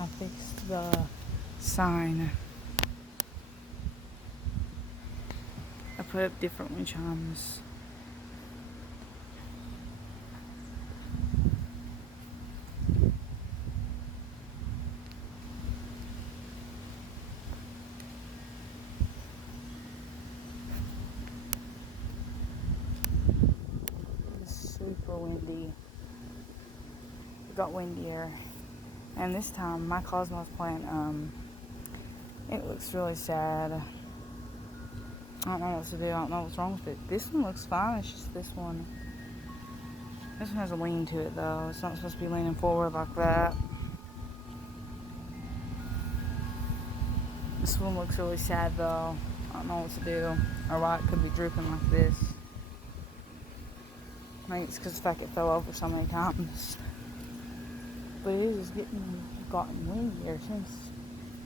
I fixed the sign. I put up different wind chimes. It's super windy. It got windier. And this time my cosmos plant, it looks really sad. I don't know what to do. I don't know what's wrong with it. This one looks fine. It's just this one. This one has a lean to it though. It's not supposed to be leaning forward like that. This one looks really sad though. I don't know what to do or why it could be drooping like this. Maybe it's because the fact it fell over so many times. But it is gotten windier since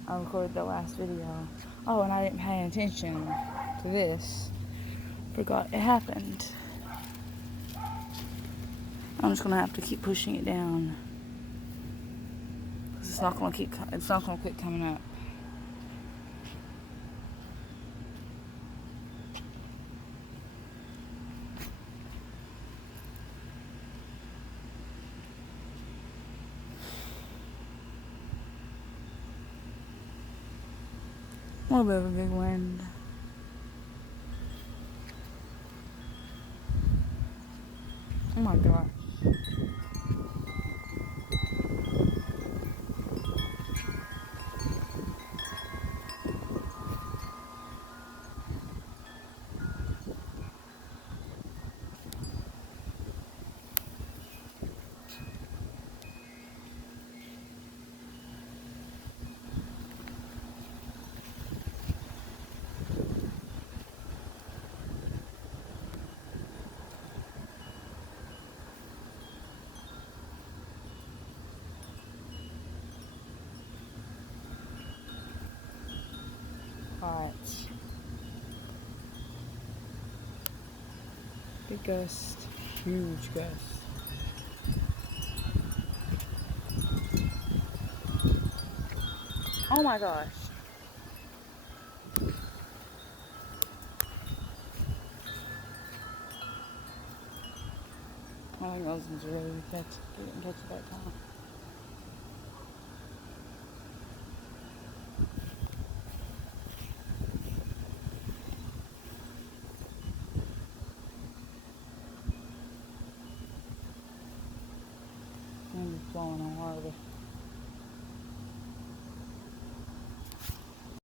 I recorded the last video. Oh, and I didn't pay attention to this. Forgot it happened. I'm just gonna have to keep pushing it down. Cause it's not gonna quit coming up. A little bit of a big wind. Oh my gosh. Alright. Big gust. Huge gust. Oh my gosh. I think those ones are really didn't catch it that time. Wind is blowing hard.